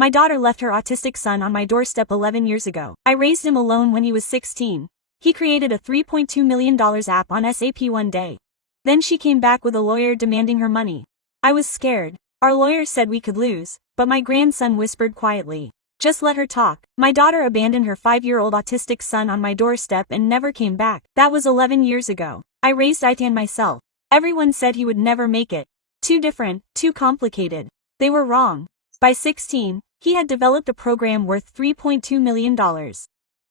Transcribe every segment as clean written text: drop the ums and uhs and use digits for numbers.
My daughter left her autistic son on my doorstep 11 years ago. I raised him alone when he was 16. He created a $3.2 million app on SAP one day. Then she came back with a lawyer demanding her money. I was scared. Our lawyer said we could lose, but my grandson whispered quietly, "Just let her talk." My daughter abandoned her 5-year-old autistic son on my doorstep and never came back. That was 11 years ago. I raised Itan myself. Everyone said he would never make it. Too different, too complicated. They were wrong. By 16, he had developed a program worth $3.2 million.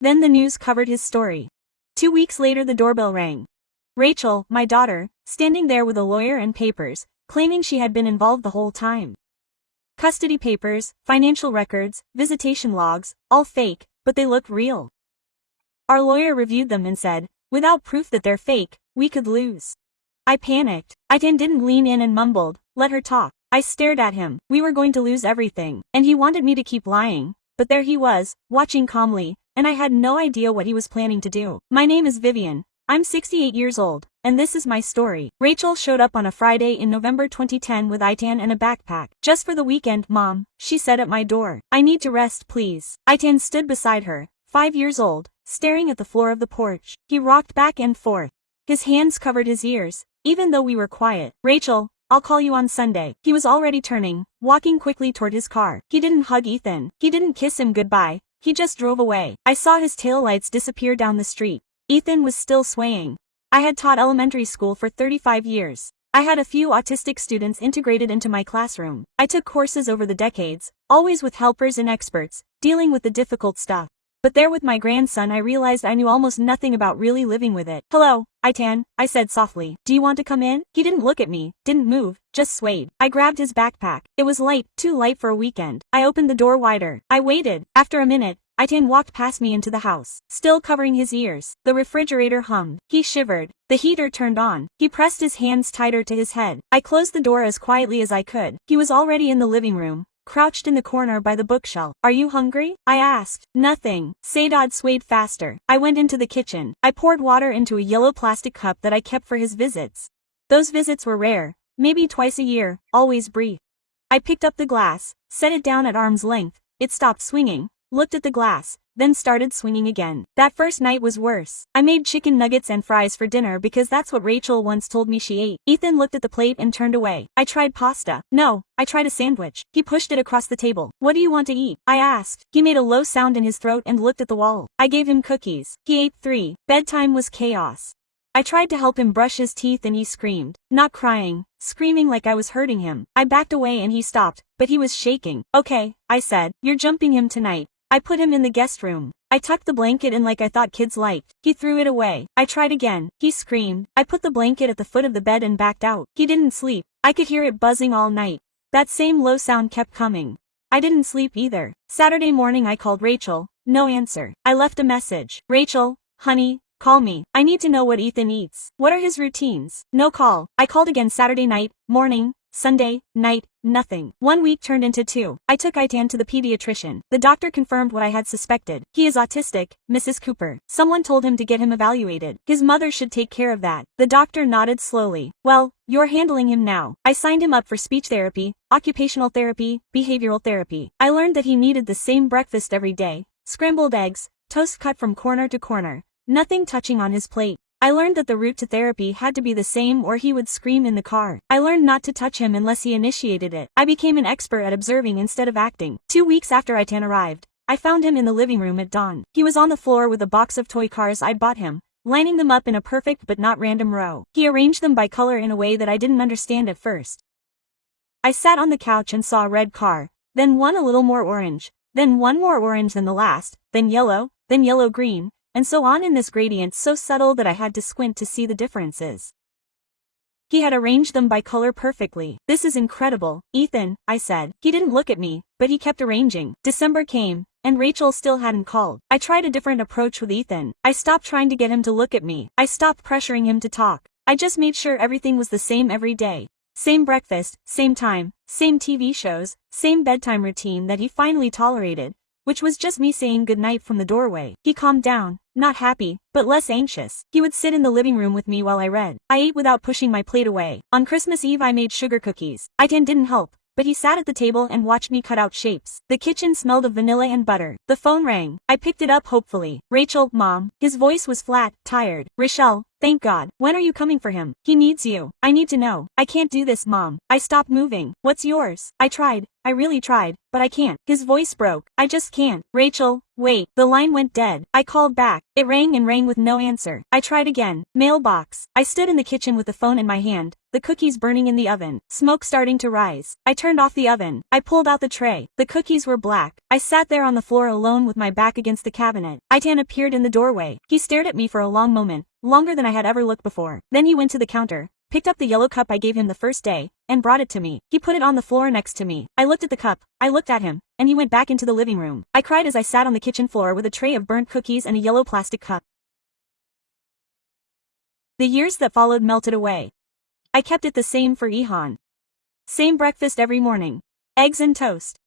Then the news covered his story. 2 weeks later the doorbell rang. Rachel, my daughter, standing there with a lawyer and papers, claiming she had been involved the whole time. Custody papers, financial records, visitation logs, all fake, but they looked real. Our lawyer reviewed them and said, "Without proof that they're fake, we could lose." I panicked. Itan didn't lean in and mumbled, "Let her talk." I stared at him. We were going to lose everything, and he wanted me to keep lying, but there he was, watching calmly, and I had no idea what he was planning to do. My name is Vivian. I'm 68 years old, and this is my story. Rachel showed up on a Friday in November 2010 with Itan and a backpack. "Just for the weekend, Mom," she said at my door. "I need to rest, please." Itan stood beside her, 5 years old, staring at the floor of the porch. He rocked back and forth. His hands covered his ears, even though we were quiet. "Rachel, I'll call you on Sunday." He was already turning, walking quickly toward his car. He didn't hug Ethan. He didn't kiss him goodbye. He just drove away. I saw his taillights disappear down the street. Ethan was still swaying. I had taught elementary school for 35 years. I had a few autistic students integrated into my classroom. I took courses over the decades, always with helpers and experts, dealing with the difficult stuff. But there with my grandson I realized I knew almost nothing about really living with it. "Hello, Itan," I said softly. "Do you want to come in?" He didn't look at me, didn't move, just swayed. I grabbed his backpack. It was light, too light for a weekend. I opened the door wider. I waited. After a minute, Itan walked past me into the house, still covering his ears. The refrigerator hummed. He shivered. The heater turned on. He pressed his hands tighter to his head. I closed the door as quietly as I could. He was already in the living room, crouched in the corner by the bookshelf. "Are you hungry?" I asked. "Nothing." Sadad swayed faster. I went into the kitchen. I poured water into a yellow plastic cup that I kept for his visits. Those visits were rare, maybe twice a year, always brief. I picked up the glass, set it down at arm's length. It stopped swinging, looked at the glass, then started swinging again. That first night was worse. I made chicken nuggets and fries for dinner because that's what Rachel once told me she ate. Ethan looked at the plate and turned away. I tried pasta. No, I tried a sandwich. He pushed it across the table. "What do you want to eat?" I asked. He made a low sound in his throat and looked at the wall. I gave him cookies. He ate 3. Bedtime was chaos. I tried to help him brush his teeth and he screamed. Not crying, screaming like I was hurting him. I backed away and he stopped, but he was shaking. "Okay," I said. "You're jumping him tonight." I put him in the guest room. I tucked the blanket in like I thought kids liked. He threw it away. I tried again. He screamed. I put the blanket at the foot of the bed and backed out. He didn't sleep. I could hear it buzzing all night. That same low sound kept coming. I didn't sleep either. Saturday morning I called Rachel. No answer. I left a message. "Rachel, honey, call me. I need to know what Ethan eats. What are his routines?" No call. I called again Saturday night, morning, Sunday, night, nothing. 1 week turned into 2. I took Itan to the pediatrician. The doctor confirmed what I had suspected. "He is autistic, Mrs. Cooper. Someone told him to get him evaluated. His mother should take care of that." The doctor nodded slowly. "Well, you're handling him now." I signed him up for speech therapy, occupational therapy, behavioral therapy. I learned that he needed the same breakfast every day. Scrambled eggs, toast cut from corner to corner, nothing touching on his plate. I learned that the route to therapy had to be the same or he would scream in the car. I learned not to touch him unless he initiated it. I became an expert at observing instead of acting. 2 weeks after Itan arrived, I found him in the living room at dawn. He was on the floor with a box of toy cars I'd bought him, lining them up in a perfect but not random row. He arranged them by color in a way that I didn't understand at first. I sat on the couch and saw a red car, then one a little more orange, then one more orange than the last, then yellow-green, and so on in this gradient so subtle that I had to squint to see the differences. He had arranged them by color perfectly. "This is incredible, Ethan," I said. He didn't look at me, but he kept arranging. December came, and Rachel still hadn't called. I tried a different approach with Ethan. I stopped trying to get him to look at me. I stopped pressuring him to talk. I just made sure everything was the same every day. Same breakfast, same time, same TV shows, same bedtime routine that he finally tolerated, which was just me saying goodnight from the doorway. He calmed down, not happy, but less anxious. He would sit in the living room with me while I read. I ate without pushing my plate away. On Christmas Eve I made sugar cookies. Itan didn't help, but he sat at the table and watched me cut out shapes. The kitchen smelled of vanilla and butter. The phone rang. I picked it up hopefully. Rachel, Mom. His voice was flat, tired. Rachel, thank God. When are you coming for him? He needs you. I need to know. I can't do this, Mom. I stopped moving. What's yours? I tried. I really tried, but I can't. His voice broke. I just can't. Rachel, wait. The line went dead. I called back. It rang and rang with no answer. I tried again. Mailbox. I stood in the kitchen with the phone in my hand, the cookies burning in the oven, smoke starting to rise. I turned off the oven. I pulled out the tray. The cookies were black. I sat there on the floor alone with my back against the cabinet. Aitan appeared in the doorway. He stared at me for a long moment, longer than I had ever looked before. Then he went to the counter, picked up the yellow cup I gave him the first day, and brought it to me. He put it on the floor next to me. I looked at the cup, I looked at him, and he went back into the living room. I cried as I sat on the kitchen floor with a tray of burnt cookies and a yellow plastic cup. The years that followed melted away. I kept it the same for Ihan. Same breakfast every morning. Eggs and toast.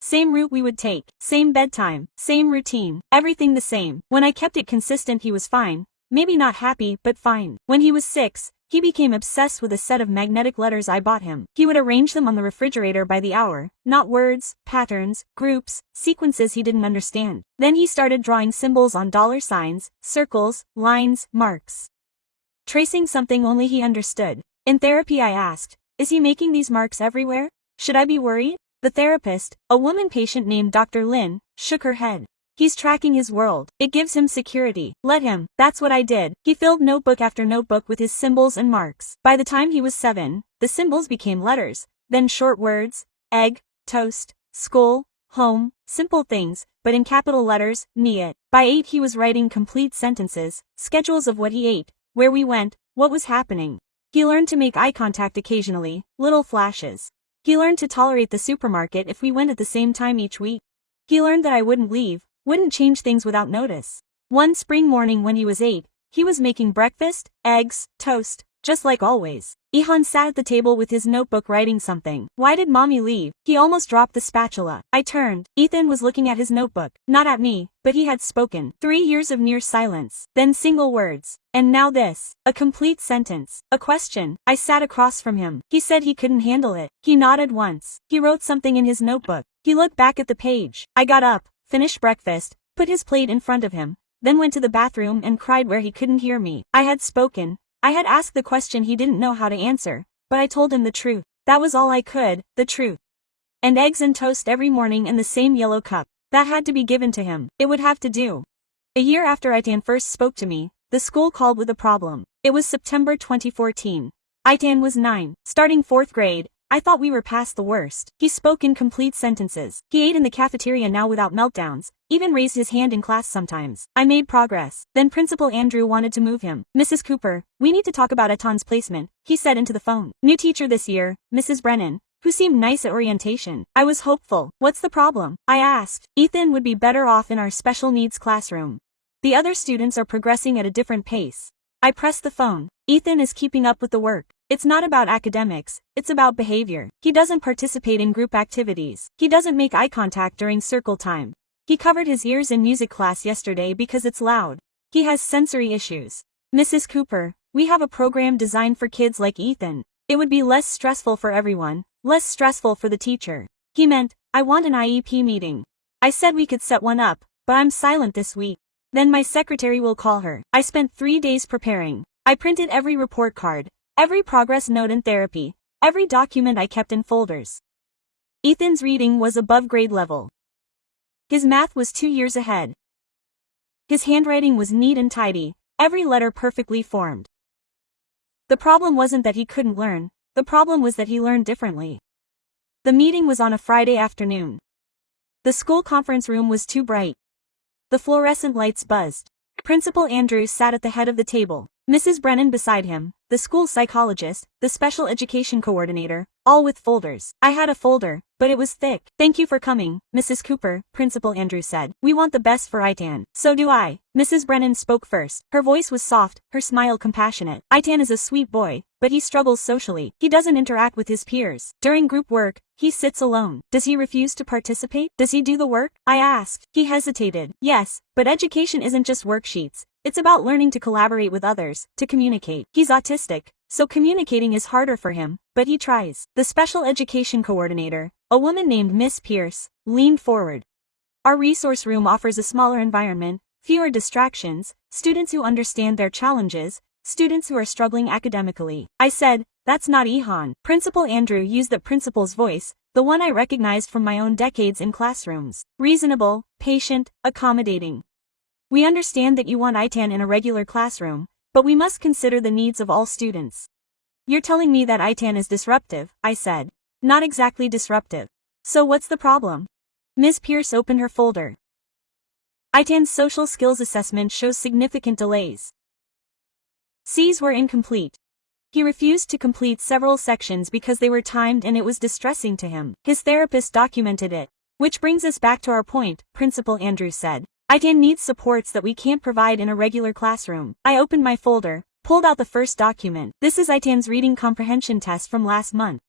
Same route we would take, same bedtime, same routine, everything the same. When I kept it consistent he was fine, maybe not happy but fine. When he was 6, he became obsessed with a set of magnetic letters I bought him. He would arrange them on the refrigerator by the hour, not words, patterns, groups, sequences he didn't understand. Then he started drawing symbols on dollar signs, circles, lines, marks. Tracing something only he understood. In therapy I asked, is he making these marks everywhere? Should I be worried? The therapist, a woman patient named Dr. Lin, shook her head. He's tracking his world. It gives him security. Let him. That's what I did. He filled notebook after notebook with his symbols and marks. By the time he was 7, the symbols became letters, then short words, egg, toast, school, home, simple things, but in capital letters, niet. By 8 he was writing complete sentences, schedules of what he ate, where we went, what was happening. He learned to make eye contact occasionally, little flashes. He learned to tolerate the supermarket if we went at the same time each week. He learned that I wouldn't leave, wouldn't change things without notice. One spring morning when he was 8, he was making breakfast, eggs, toast, just like always. Ihan sat at the table with his notebook writing something. Why did Mommy leave? He almost dropped the spatula. I turned. Ethan was looking at his notebook, not at me, but he had spoken. 3 years of near silence, then single words. And now this. A complete sentence. A question. I sat across from him. He said he couldn't handle it. He nodded once. He wrote something in his notebook. He looked back at the page. I got up, finished breakfast, put his plate in front of him, then went to the bathroom and cried where he couldn't hear me. I had spoken. I had asked the question he didn't know how to answer, but I told him the truth. That was all I could, the truth. And eggs and toast every morning in the same yellow cup. That had to be given to him. It would have to do. A year after Aitan first spoke to me, the school called with a problem. It was September 2014. Aitan was 9, starting 4th grade. I thought we were past the worst. He spoke in complete sentences. He ate in the cafeteria now without meltdowns, even raised his hand in class sometimes. I made progress. Then Principal Andrew wanted to move him. Mrs. Cooper, we need to talk about Aitan's placement, he said into the phone. New teacher this year, Mrs. Brennan, who seemed nice at orientation. I was hopeful. What's the problem? I asked. Ethan would be better off in our special needs classroom. The other students are progressing at a different pace. I pressed the phone. Ethan is keeping up with the work. It's not about academics, it's about behavior. He doesn't participate in group activities. He doesn't make eye contact during circle time. He covered his ears in music class yesterday because it's loud. He has sensory issues. Mrs. Cooper, we have a program designed for kids like Ethan. It would be less stressful for everyone, less stressful for the teacher. He meant, I want an IEP meeting. I said we could set one up, but I'm silent this week. Then my secretary will call her. I spent 3 days preparing. I printed every report card, every progress note in therapy, every document I kept in folders. Ethan's reading was above grade level. His math was 2 years ahead. His handwriting was neat and tidy, every letter perfectly formed. The problem wasn't that he couldn't learn, the problem was that he learned differently. The meeting was on a Friday afternoon. The school conference room was too bright. The fluorescent lights buzzed. Principal Andrews sat at the head of the table, Mrs. Brennan beside him, the school psychologist, the special education coordinator, all with folders. I had a folder, but it was thick. Thank you for coming, Mrs. Cooper, Principal Andrews said. We want the best for Aitan. So do I. Mrs. Brennan spoke first. Her voice was soft, her smile compassionate. Aitan is a sweet boy, but he struggles socially. He doesn't interact with his peers. During group work, he sits alone. Does he refuse to participate? Does he do the work? I asked. He hesitated. Yes, but education isn't just worksheets. It's about learning to collaborate with others, to communicate. He's autistic, so communicating is harder for him, but he tries. The special education coordinator, a woman named Miss Pierce, leaned forward. Our resource room offers a smaller environment, fewer distractions, students who understand their challenges, students who are struggling academically. I said, that's not Ihan. Principal Andrew used the principal's voice, the one I recognized from my own decades in classrooms. Reasonable, patient, accommodating. We understand that you want Itan in a regular classroom, but we must consider the needs of all students. You're telling me that Itan is disruptive, I said. Not exactly disruptive. So what's the problem? Ms. Pierce opened her folder. Itan's social skills assessment shows significant delays. C's were incomplete. He refused to complete several sections because they were timed and it was distressing to him. His therapist documented it. Which brings us back to our point, Principal Andrew said. Itan needs supports that we can't provide in a regular classroom. I opened my folder, pulled out the first document. This is Itan's reading comprehension test from last month.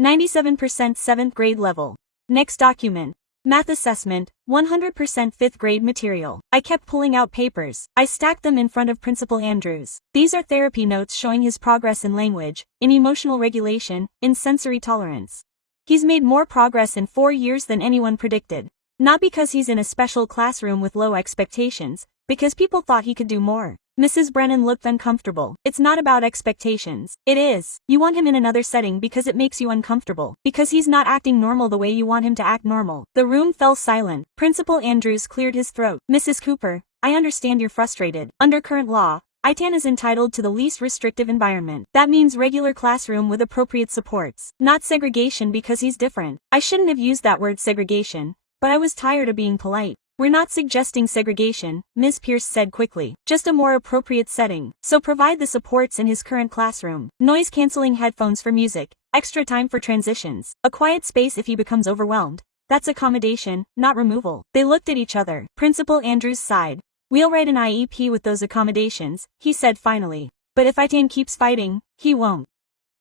97% 7th grade level. Next document. Math assessment, 100% 5th grade material. I kept pulling out papers. I stacked them in front of Principal Andrews. These are therapy notes showing his progress in language, in emotional regulation, in sensory tolerance. He's made more progress in 4 years than anyone predicted. Not because he's in a special classroom with low expectations, because people thought he could do more. Mrs. Brennan looked uncomfortable. It's not about expectations. It is. You want him in another setting because it makes you uncomfortable. Because he's not acting normal the way you want him to act normal. The room fell silent. Principal Andrews cleared his throat. Mrs. Cooper, I understand you're frustrated. Under current law, Itan is entitled to the least restrictive environment. That means regular classroom with appropriate supports. Not segregation because he's different. I shouldn't have used that word segregation, but I was tired of being polite. We're not suggesting segregation, Ms. Pierce said quickly. Just a more appropriate setting. So provide the supports in his current classroom. Noise-canceling headphones for music, extra time for transitions, a quiet space if he becomes overwhelmed. That's accommodation, not removal. They looked at each other. Principal Andrews sighed. We'll write an IEP with those accommodations, he said finally. But if Itan keeps fighting, he won't.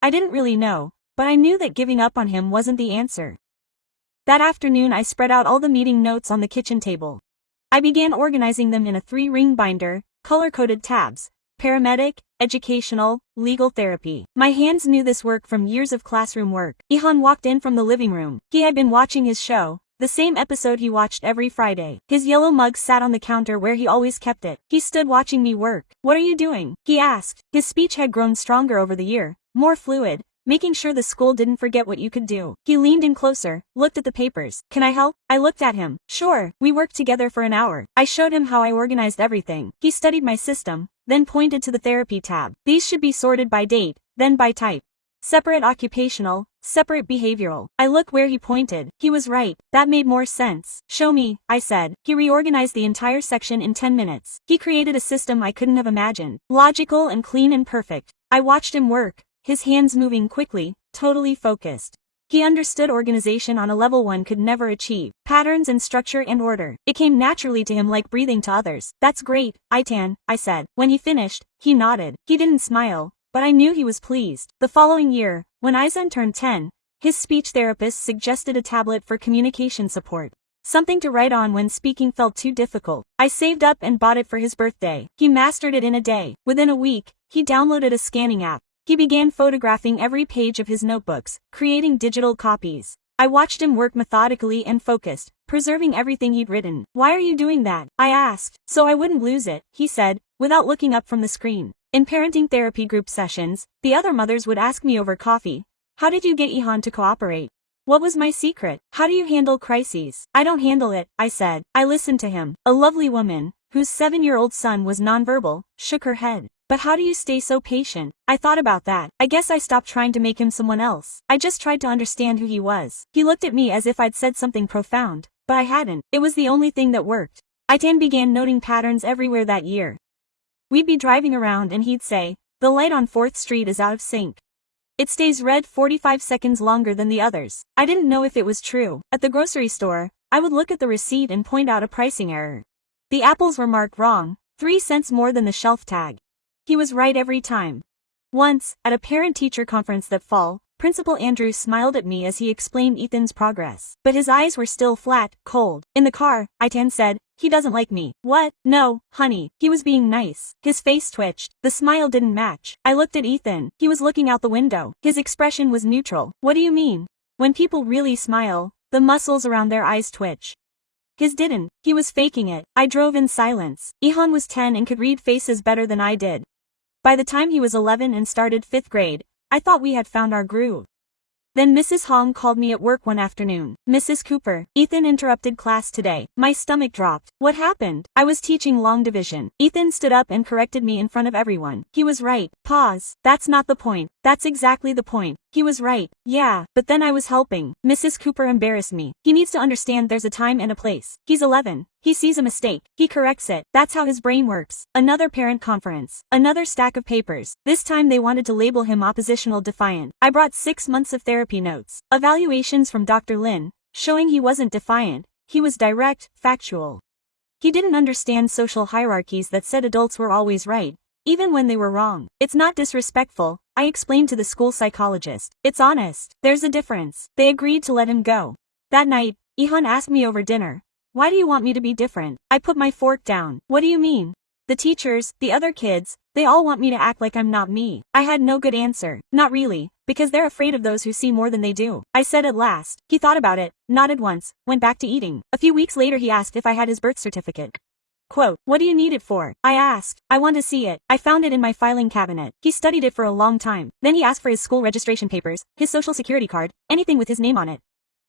I didn't really know, but I knew that giving up on him wasn't the answer. That afternoon I spread out all the meeting notes on the kitchen table. I began organizing them in a 3-ring binder, color-coded tabs, paramedic, educational, legal therapy. My hands knew this work from years of classroom work. Ihan walked in from the living room. He had been watching his show, the same episode he watched every Friday. His yellow mug sat on the counter where he always kept it. He stood watching me work. What are you doing? He asked. His speech had grown stronger over the year, more fluid, making sure the school didn't forget what you could do. He leaned in closer, looked at the papers. Can I help? I looked at him. Sure. We worked together for an hour. I showed him how I organized everything. He studied my system, then pointed to the therapy tab. These should be sorted by date, then by type. Separate occupational, separate behavioral. I looked where he pointed. He was right. That made more sense. Show me, I said. He reorganized the entire section in 10 minutes. He created a system I couldn't have imagined. Logical and clean and perfect. I watched him work. His hands moving quickly, totally focused. He understood organization on a level one could never achieve. Patterns and structure and order. It came naturally to him like breathing to others. That's great, Itan, I said. When he finished, he nodded. He didn't smile, but I knew he was pleased. The following year, when Isan turned 10, his speech therapist suggested a tablet for communication support. Something to write on when speaking felt too difficult. I saved up and bought it for his birthday. He mastered it in a day. Within a week, he downloaded a scanning app. He began photographing every page of his notebooks, creating digital copies. I watched him work methodically and focused, preserving everything he'd written. Why are you doing that? I asked. So I wouldn't lose it, he said, without looking up from the screen. In parenting therapy group sessions, the other mothers would ask me over coffee, how did you get Ihan to cooperate? What was my secret? How do you handle crises? I don't handle it, I said. I listened to him. A lovely woman, whose 7-year-old son was nonverbal, shook her head. But how do you stay so patient? I thought about that. I guess I stopped trying to make him someone else. I just tried to understand who he was. He looked at me as if I'd said something profound, but I hadn't. It was the only thing that worked. Itan began noting patterns everywhere that year. We'd be driving around and he'd say, the light on 4th Street is out of sync. It stays red 45 seconds longer than the others. I didn't know if it was true. At the grocery store, I would look at the receipt and point out a pricing error. The apples were marked wrong, 3 cents more than the shelf tag. He was right every time. Once, at a parent-teacher conference that fall, Principal Andrew smiled at me as he explained Ethan's progress. But his eyes were still flat, cold. In the car, Itan said, He doesn't like me. What? No, honey. He was being nice. His face twitched. The smile didn't match. I looked at Ethan. He was looking out the window. His expression was neutral. What do you mean? When people really smile, the muscles around their eyes twitch. His didn't. He was faking it. I drove in silence. Ihan was 10 and could read faces better than I did. By the time he was 11 and started 5th grade, I thought we had found our groove. Then Mrs. Hong called me at work one afternoon. Mrs. Cooper, Ethan interrupted class today. My stomach dropped. What happened? I was teaching long division. Ethan stood up and corrected me in front of everyone. He was right. Pause. That's not the point. That's exactly the point. He was right. Yeah, but then I was helping. Mrs. Cooper embarrassed me. He needs to understand there's a time and a place. He's 11. He sees a mistake. He corrects it. That's how his brain works. Another parent conference. Another stack of papers. This time they wanted to label him oppositional defiant. I brought 6 months of therapy notes. Evaluations from Dr. Lin, showing he wasn't defiant. He was direct, factual. He didn't understand social hierarchies that said adults were always right, even when they were wrong. It's not disrespectful, I explained to the school psychologist. It's honest. There's a difference. They agreed to let him go. That night, Ihan asked me over dinner, "Why do you want me to be different?" I put my fork down. What do you mean? The teachers, the other kids, they all want me to act like I'm not me. I had no good answer. Not really, because they're afraid of those who see more than they do. I said at last. He thought about it, nodded once, went back to eating. A few weeks later he asked if I had his birth certificate. Quote, "What do you need it for?" I asked. "I want to see it." I found it in my filing cabinet. He studied it for a long time. Then he asked for his school registration papers, his social security card, anything with his name on it.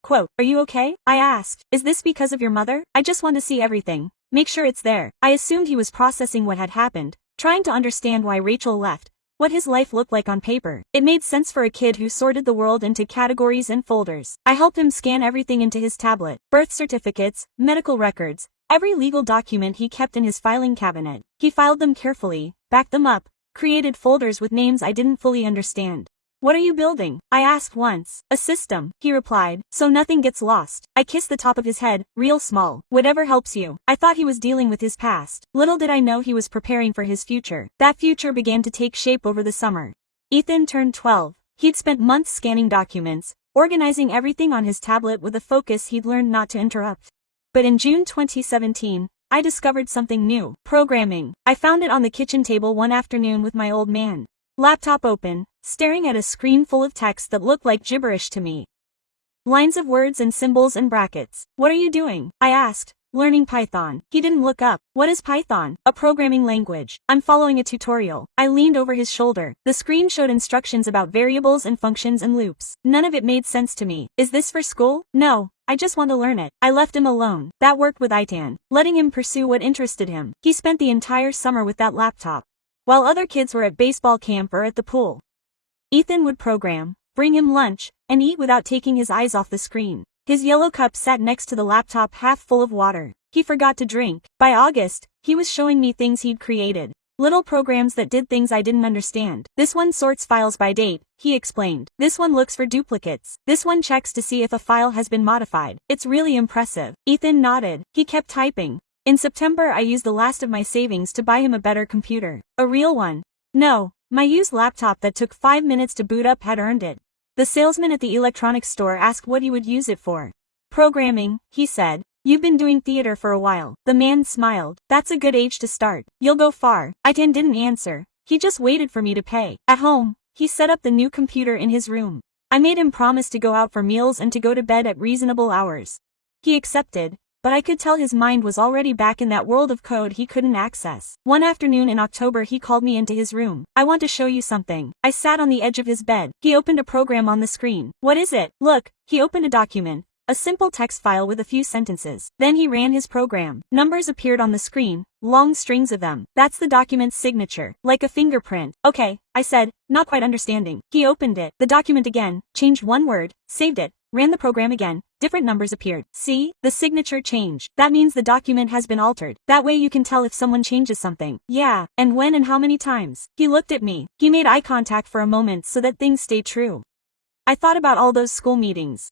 Quote, "Are you okay?" I asked. "Is this because of your mother? I just want to see everything. Make sure it's there." I assumed he was processing what had happened, trying to understand why Rachel left, what his life looked like on paper. It made sense for a kid who sorted the world into categories and folders. I helped him scan everything into his tablet. Birth certificates, medical records, every legal document he kept in his filing cabinet. He filed them carefully, backed them up, created folders with names I didn't fully understand. "What are you building?" I asked once. "A system," he replied, "so nothing gets lost." I kissed the top of his head, real small. "Whatever helps you." I thought he was dealing with his past. Little did I know he was preparing for his future. That future began to take shape over the summer. Ethan turned 12. He'd spent months scanning documents, organizing everything on his tablet with a focus he'd learned not to interrupt. But in June 2017, I discovered something new. Programming. I found it on the kitchen table one afternoon with my old man. Laptop open, staring at a screen full of text that looked like gibberish to me. Lines of words and symbols and brackets. "What are you doing?" I asked. "Learning Python." He didn't look up. "What is Python?" "A programming language." "I'm following a tutorial." I leaned over his shoulder. The screen showed instructions about variables and functions and loops. None of it made sense to me. "Is this for school?" "No. I just want to learn it." I left him alone. That worked with Itan, letting him pursue what interested him. He spent the entire summer with that laptop, while other kids were at baseball camp or at the pool. Ethan would program, bring him lunch, and eat without taking his eyes off the screen. His yellow cup sat next to the laptop half full of water. He forgot to drink. By August, he was showing me things he'd created. Little programs that did things I didn't understand. "This one sorts files by date," he explained. "This one looks for duplicates. This one checks to see if a file has been modified." It's really impressive. Ethan nodded. He kept typing. In September I used the last of my savings to buy him a better computer. A real one. No, my used laptop that took 5 minutes to boot up had earned it. The salesman at the electronics store asked what he would use it for. "Programming," he said. "You've been doing theater for a while." The man smiled. "That's a good age to start. You'll go far." Itan didn't answer. He just waited for me to pay. At home, he set up the new computer in his room. I made him promise to go out for meals and to go to bed at reasonable hours. He accepted, but I could tell his mind was already back in that world of code he couldn't access. One afternoon in October he called me into his room. "I want to show you something." I sat on the edge of his bed. He opened a program on the screen. "What is it?" "Look." He opened a document. A simple text file with a few sentences. Then he ran his program. Numbers appeared on the screen, long strings of them. "That's the document's signature, like a fingerprint." "Okay," I said, not quite understanding. He opened it, the document again, changed one word, saved it, ran the program again, different numbers appeared. "See? The signature changed. That means the document has been altered. That way you can tell if someone changes something." "Yeah, and when and how many times?" He looked at me. He made eye contact for a moment so that things stayed true. I thought about all those school meetings.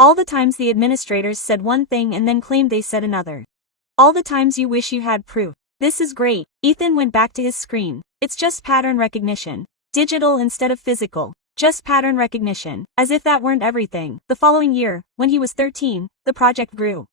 All the times the administrators said one thing and then claimed they said another. All the times you wish you had proof. "This is great." Ethan went back to his screen. "It's just pattern recognition. Digital instead of physical. Just pattern recognition." As if that weren't everything. The following year, when he was 13, the project grew.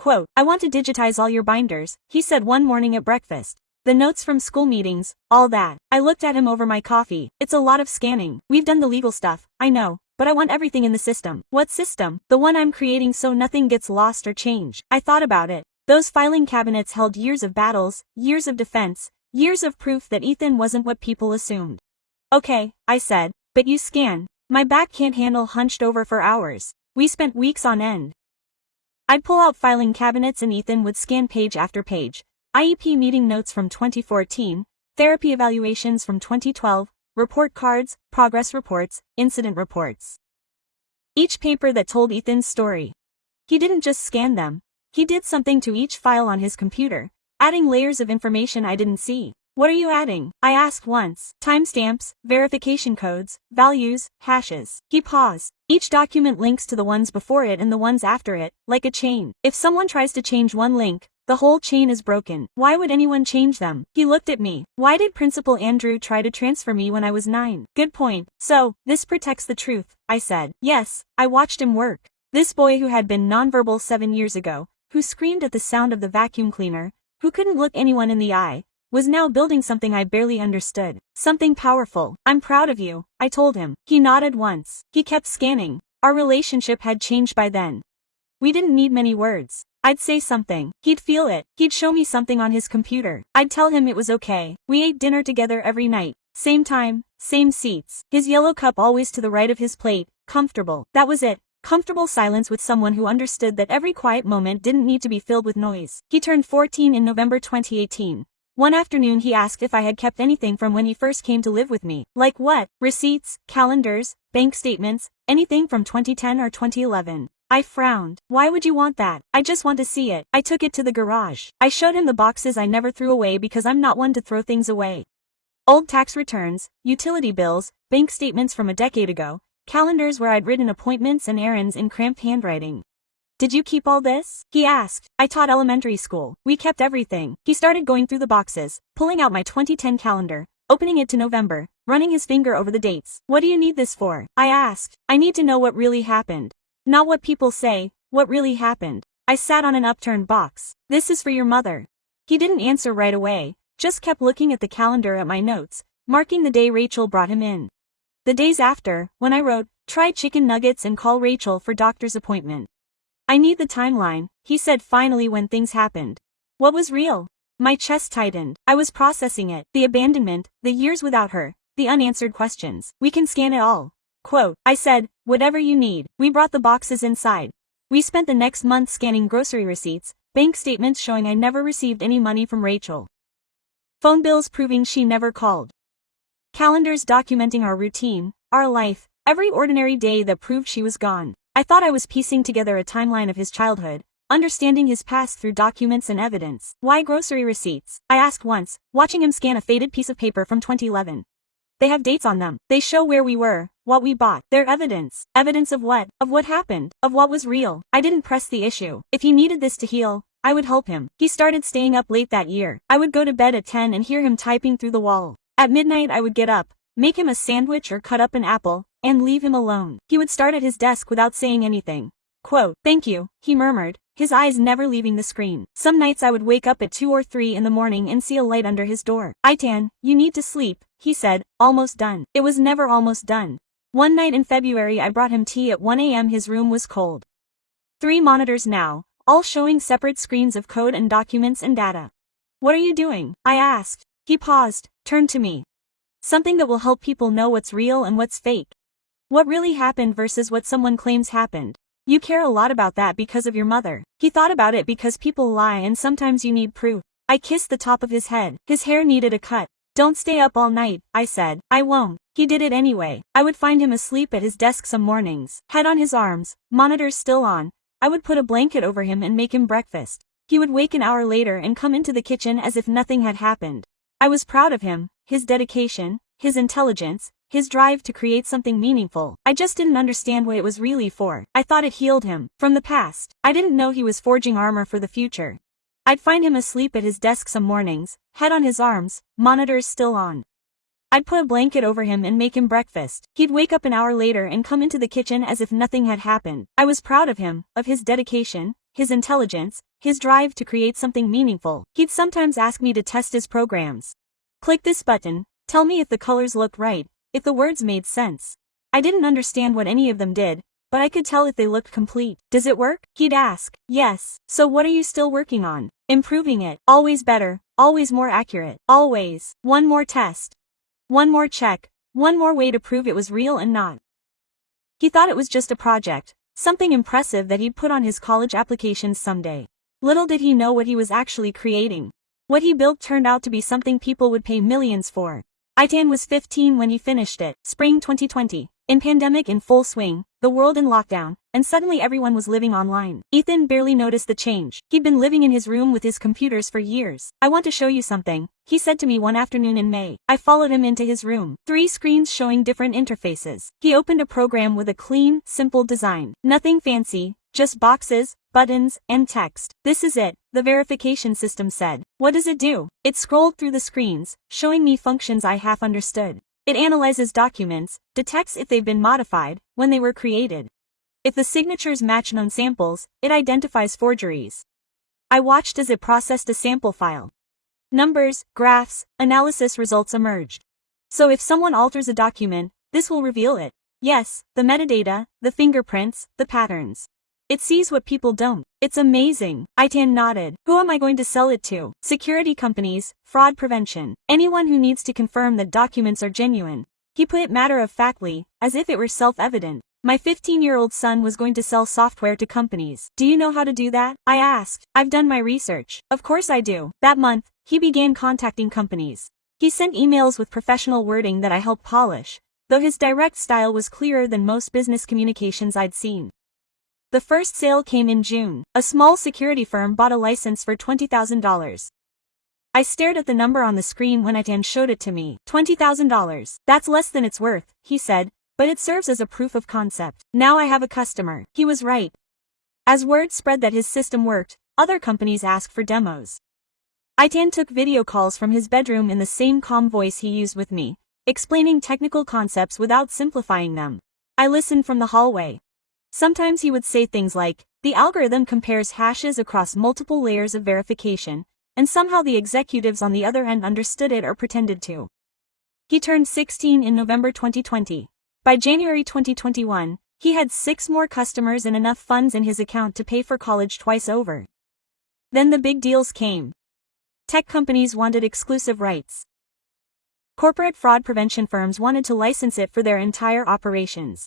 Quote, I want to digitize all your binders, he said one morning at breakfast. The notes from school meetings, all that. I looked at him over my coffee. It's a lot of scanning. We've done the legal stuff, I know, but I want everything in the system. What system? The one I'm creating so nothing gets lost or changed. I thought about it. Those filing cabinets held years of battles, years of defense, years of proof that Ethan wasn't what people assumed. Okay, I said, but you scan. My back can't handle hunched over for hours. We spent weeks on end. I'd pull out filing cabinets and Ethan would scan page after page. IEP meeting notes from 2014, therapy evaluations from 2012, report cards, progress reports, incident reports. Each paper that told Ethan's story. He didn't just scan them. He did something to each file on his computer, adding layers of information I didn't see. What are you adding? I asked once. Timestamps, verification codes, values, hashes. He paused. Each document links to the ones before it and the ones after it, like a chain. If someone tries to change one link, the whole chain is broken. Why would anyone change them? He looked at me. Why did Principal Andrew try to transfer me when I was 9? Good point. So, this protects the truth, I said. Yes, I watched him work. This boy who had been nonverbal 7 years ago, who screamed at the sound of the vacuum cleaner, who couldn't look anyone in the eye, was now building something I barely understood. Something powerful. I'm proud of you, I told him. He nodded once. He kept scanning. Our relationship had changed by then. We didn't need many words. I'd say something. He'd feel it. He'd show me something on his computer. I'd tell him it was okay. We ate dinner together every night. Same time, same seats. His yellow cup always to the right of his plate. Comfortable. That was it. Comfortable silence with someone who understood that every quiet moment didn't need to be filled with noise. He turned 14 in November 2018. One afternoon he asked if I had kept anything from when he first came to live with me. Like what? Receipts, calendars, bank statements, anything from 2010 or 2011. I frowned. Why would you want that? I just want to see it. I took it to the garage. I showed him the boxes I never threw away because I'm not one to throw things away. Old tax returns, utility bills, bank statements from a decade ago, calendars where I'd written appointments and errands in cramped handwriting. Did you keep all this? He asked. I taught elementary school. We kept everything. He started going through the boxes, pulling out my 2010 calendar, opening it to November, running his finger over the dates. What do you need this for? I asked. I need to know what really happened. Not what people say, what really happened. I sat on an upturned box. This is for your mother. He didn't answer right away, just kept looking at the calendar at my notes, marking the day Rachel brought him in. The days after, when I wrote, try chicken nuggets and call Rachel for doctor's appointment. I need the timeline, he said finally when things happened. What was real? My chest tightened. I was processing it. The abandonment, the years without her, the unanswered questions. We can scan it all. Quote, I said, whatever you need. We brought the boxes inside. We spent the next month scanning grocery receipts, bank statements showing I never received any money from Rachel. Phone bills proving she never called. Calendars documenting our routine, our life, every ordinary day that proved she was gone. I thought I was piecing together a timeline of his childhood, understanding his past through documents and evidence. Why grocery receipts? I asked once, watching him scan a faded piece of paper from 2011. They have dates on them. They show where we were, what we bought. They're evidence. Evidence of what? Of what happened. Of what was real. I didn't press the issue. If he needed this to heal, I would help him. He started staying up late that year. I would go to bed at 10 and hear him typing through the wall. At midnight I would get up, make him a sandwich or cut up an apple, and leave him alone. He would start at his desk without saying anything. Quote, thank you, he murmured, his eyes never leaving the screen. Some nights I would wake up at 2 or 3 in the morning and see a light under his door. Itan, you need to sleep, he said, almost done. It was never almost done. One night in February I brought him tea at 1 a.m. His room was cold. 3 monitors now, all showing separate screens of code and documents and data. What are you doing? I asked. He paused, turned to me. Something that will help people know what's real and what's fake. What really happened versus what someone claims happened. You care a lot about that because of your mother. He thought about it because people lie and sometimes you need proof. I kissed the top of his head. His hair needed a cut. Don't stay up all night, I said. I won't. He did it anyway. I would find him asleep at his desk some mornings, head on his arms, monitors still on. I would put a blanket over him and make him breakfast. He would wake an hour later and come into the kitchen as if nothing had happened. I was proud of him, his dedication, his intelligence, his drive to create something meaningful. I just didn't understand what it was really for. I thought it healed him from the past. I didn't know he was forging armor for the future. I'd find him asleep at his desk some mornings, head on his arms, monitors still on. I'd put a blanket over him and make him breakfast. He'd wake up an hour later and come into the kitchen as if nothing had happened. I was proud of him, of his dedication, his intelligence, his drive to create something meaningful. He'd sometimes ask me to test his programs. Click this button, tell me if the colors look right, if the words made sense. I didn't understand what any of them did, but I could tell if they looked complete. Does it work? He'd ask. Yes. So what are you still working on? Improving it. Always better, always more accurate. Always. One more test. One more check. One more way to prove it was real and not. He thought it was just a project, something impressive that he'd put on his college applications someday. Little did he know what he was actually creating. What he built turned out to be something people would pay millions for. Ethan was 15 when he finished it. Spring 2020. In pandemic in full swing, the world in lockdown, and suddenly everyone was living online. Ethan barely noticed the change. He'd been living in his room with his computers for years. I want to show you something, he said to me one afternoon in May. I followed him into his room. 3 screens showing different interfaces. He opened a program with a clean, simple design. Nothing fancy, just boxes, buttons, and text. This is it, the verification system said. What does it do? It scrolled through the screens, showing me functions I half understood. It analyzes documents, detects if they've been modified, when they were created. If the signatures match known samples, it identifies forgeries. I watched as it processed a sample file. Numbers, graphs, analysis results emerged. So if someone alters a document, this will reveal it. Yes, the metadata, the fingerprints, the patterns. It sees what people don't. It's amazing. Ethan nodded. Who am I going to sell it to? Security companies, fraud prevention, anyone who needs to confirm that documents are genuine. He put it matter-of-factly, as if it were self-evident. My 15-year-old son was going to sell software to companies. Do you know how to do that? I asked. I've done my research. Of course I do. That month, he began contacting companies. He sent emails with professional wording that I helped polish, though his direct style was clearer than most business communications I'd seen. The first sale came in June. A small security firm bought a license for $20,000. I stared at the number on the screen when Ethan showed it to me. $20,000. That's less than it's worth, he said, but it serves as a proof of concept. Now I have a customer. He was right. As word spread that his system worked, other companies asked for demos. Ethan took video calls from his bedroom in the same calm voice he used with me, explaining technical concepts without simplifying them. I listened from the hallway. Sometimes he would say things like, the algorithm compares hashes across multiple layers of verification, and somehow the executives on the other end understood it or pretended to. He turned 16 in November 2020. By January 2021, he had 6 more customers and enough funds in his account to pay for college twice over. Then the big deals came. Tech companies wanted exclusive rights. Corporate fraud prevention firms wanted to license it for their entire operations.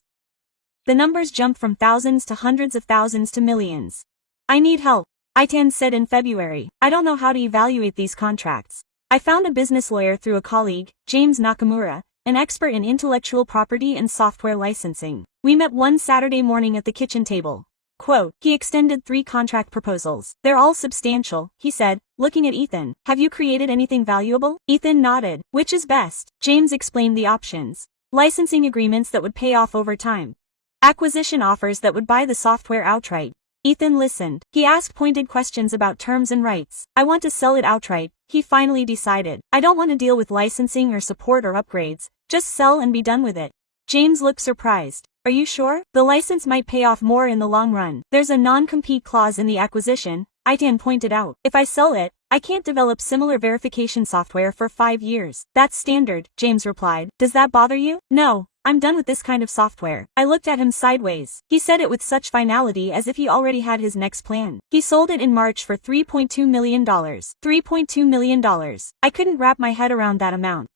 The numbers jumped from thousands to hundreds of thousands to millions. I need help, Ethan said in February. I don't know how to evaluate these contracts. I found a business lawyer through a colleague, James Nakamura, an expert in intellectual property and software licensing. We met one Saturday morning at the kitchen table. Quote, he extended 3 contract proposals. They're all substantial, he said, looking at Ethan. Have you created anything valuable? Ethan nodded. Which is best? James explained the options. Licensing agreements that would pay off over time. Acquisition offers that would buy the software outright. Ethan listened. He asked pointed questions about terms and rights. I want to sell it outright, he finally decided. I don't want to deal with licensing or support or upgrades, just sell and be done with it. James looked surprised. Are you sure? The license might pay off more in the long run. There's a non-compete clause in the acquisition, Ethan pointed out. If I sell it, I can't develop similar verification software for 5 years. That's standard, James replied. Does that bother you? No. I'm done with this kind of software. I looked at him sideways. He said it with such finality as if he already had his next plan. He sold it in March for $3.2 million. $3.2 million. I couldn't wrap my head around that amount.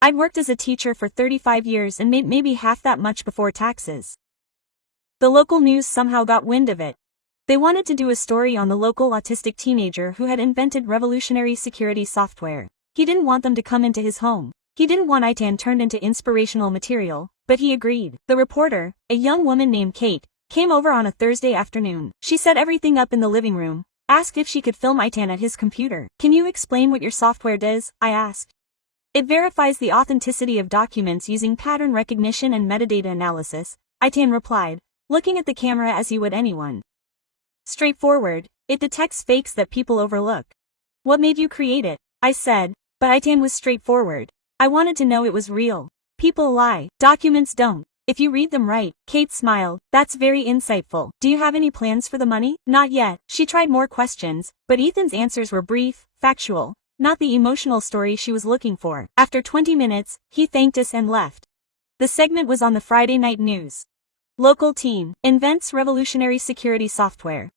I'd worked as a teacher for 35 years and made maybe half that much before taxes. The local news somehow got wind of it. They wanted to do a story on the local autistic teenager who had invented revolutionary security software. He didn't want them to come into his home. He didn't want Ethan turned into inspirational material, but he agreed. The reporter, a young woman named Kate, came over on a Thursday afternoon. She set everything up in the living room, asked if she could film Ethan at his computer. Can you explain what your software does? I asked. It verifies the authenticity of documents using pattern recognition and metadata analysis, Ethan replied, looking at the camera as he would anyone. Straightforward, it detects fakes that people overlook. What made you create it? I said, but Ethan was straightforward. I wanted to know it was real. People lie, documents don't. if you read them right. Kate smiled. That's very insightful. Do you have any plans for the money? Not yet. She tried more questions, but Ethan's answers were brief, factual, not the emotional story she was looking for. After 20 minutes, he thanked us and left. The segment was on the Friday night news. Local team invents revolutionary security software.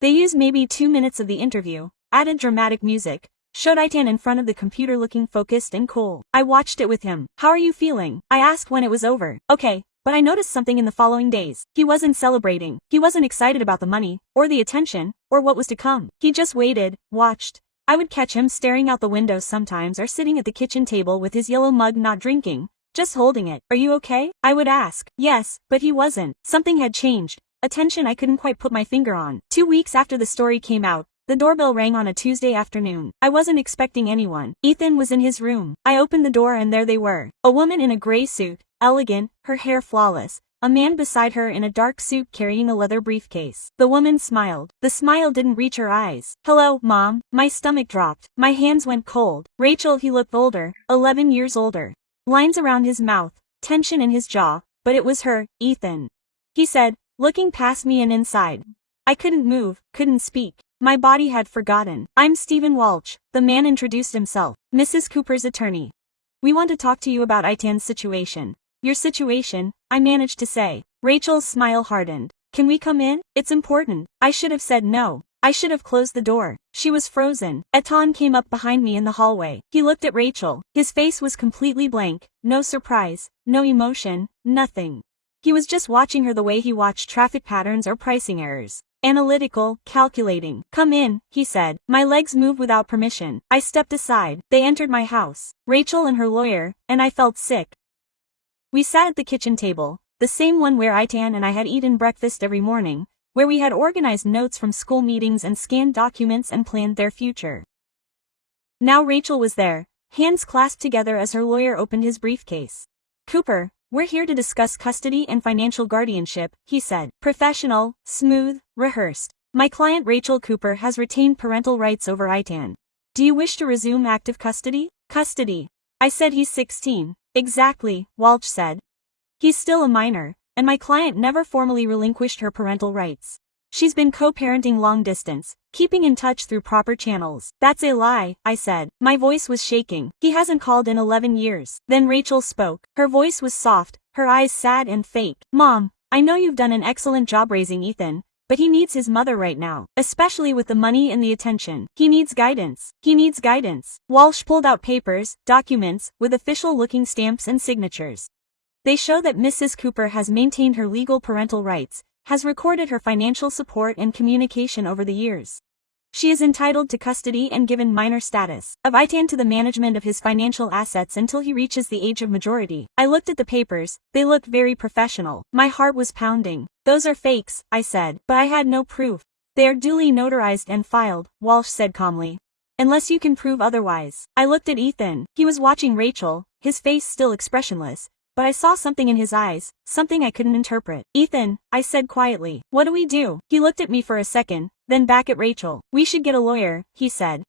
They used maybe 2 minutes of the interview, added dramatic music, showed Itan in front of the computer looking focused and cool. I watched it with him. How are you feeling? I asked when it was over. Okay, but I noticed something in the following days. He wasn't celebrating. He wasn't excited about the money, or the attention, or what was to come. He just waited, watched. I would catch him staring out the window sometimes or sitting at the kitchen table with his yellow mug not drinking, just holding it. Are you okay? I would ask. Yes, but he wasn't. Something had changed. Attention I couldn't quite put my finger on. 2 weeks after the story came out, the doorbell rang on a Tuesday afternoon. I wasn't expecting anyone. Ethan was in his room. I opened the door and there they were. A woman in a gray suit, elegant, her hair flawless. A man beside her in a dark suit carrying a leather briefcase. The woman smiled. The smile didn't reach her eyes. Hello, Mom. My stomach dropped. My hands went cold. Rachel, he looked older, 11 years older. Lines around his mouth, tension in his jaw, but it was her, Ethan. He said, looking past me and inside. I couldn't move, couldn't speak. My body had forgotten. I'm Stephen Walsh, the man introduced himself. Mrs. Cooper's attorney. We want to talk to you about Itan's situation. Your situation, I managed to say. Rachel's smile hardened. Can we come in? It's important. I should have said no. I should have closed the door. She was frozen. Etan came up behind me in the hallway. He looked at Rachel. His face was completely blank. No surprise, no emotion, nothing. He was just watching her the way he watched traffic patterns or pricing errors. Analytical, calculating. Come in, he said. My legs moved without permission. I stepped aside. They entered my house. Rachel and her lawyer, and I felt sick. We sat at the kitchen table, the same one where Itan and I had eaten breakfast every morning, where we had organized notes from school meetings and scanned documents and planned their future. Now Rachel was there, hands clasped together as her lawyer opened his briefcase. Cooper, we're here to discuss custody and financial guardianship, he said. Professional, smooth, rehearsed. My client Rachel Cooper has retained parental rights over Itan. Do you wish to resume active custody? Custody. I said he's 16. Exactly, Walsh said. He's still a minor, and my client never formally relinquished her parental rights. She's been co-parenting long distance, keeping in touch through proper channels. That's a lie, I said. My voice was shaking. He hasn't called in 11 years. Then Rachel spoke. Her voice was soft, her eyes sad and fake. Mom, I know you've done an excellent job raising Ethan, but he needs his mother right now, especially with the money and the attention. He needs guidance. He needs guidance. Walsh pulled out papers, documents, with official-looking stamps and signatures. They show that Mrs. Cooper has maintained her legal parental rights, has recorded her financial support and communication over the years. She is entitled to custody and given minor status of Itan to the management of his financial assets until he reaches the age of majority. I looked at the papers, they looked very professional. My heart was pounding. Those are fakes, I said, but I had no proof. They are duly notarized and filed, Walsh said calmly. Unless you can prove otherwise. I looked at Ethan. He was watching Rachel, his face still expressionless. But I saw something in his eyes, something I couldn't interpret. Ethan, I said quietly, what do we do? He looked at me for a second, then back at Rachel. We should get a lawyer, he said.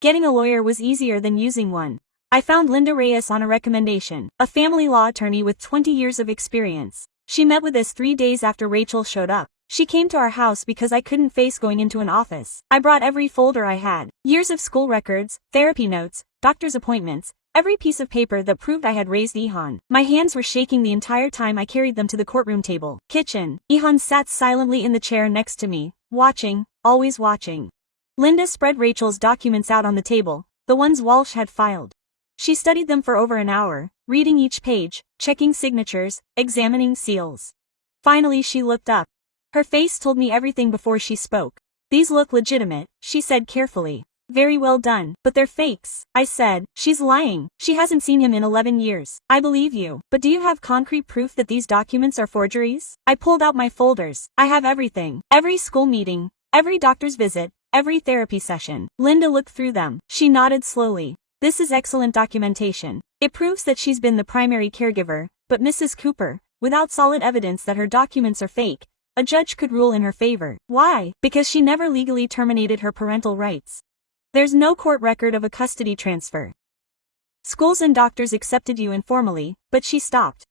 Getting a lawyer was easier than using one. I found Linda Reyes on a recommendation, a family law attorney with 20 years of experience. She met with us 3 days after Rachel showed up. She came to our house because I couldn't face going into an office. I brought every folder I had. Years of school records, therapy notes, doctor's appointments, every piece of paper that proved I had raised Ihan. My hands were shaking the entire time I carried them to the courtroom table. Kitchen. Ihan sat silently in the chair next to me, watching, always watching. Linda spread Rachel's documents out on the table, the ones Walsh had filed. She studied them for over an hour, reading each page, checking signatures, examining seals. Finally she looked up. Her face told me everything before she spoke. These look legitimate, she said carefully. Very well done, but they're fakes, I said. She's lying. She hasn't seen him in 11 years. I believe you, but do you have concrete proof that these documents are forgeries? I pulled out my folders. I have everything. Every school meeting, every doctor's visit, every therapy session. Linda looked through them. She nodded slowly. This is excellent documentation. It proves that she's been the primary caregiver, but Mrs. Cooper, without solid evidence that her documents are fake, a judge could rule in her favor. Why? Because she never legally terminated her parental rights. There's no court record of a custody transfer. Schools and doctors accepted you informally, but she stopped.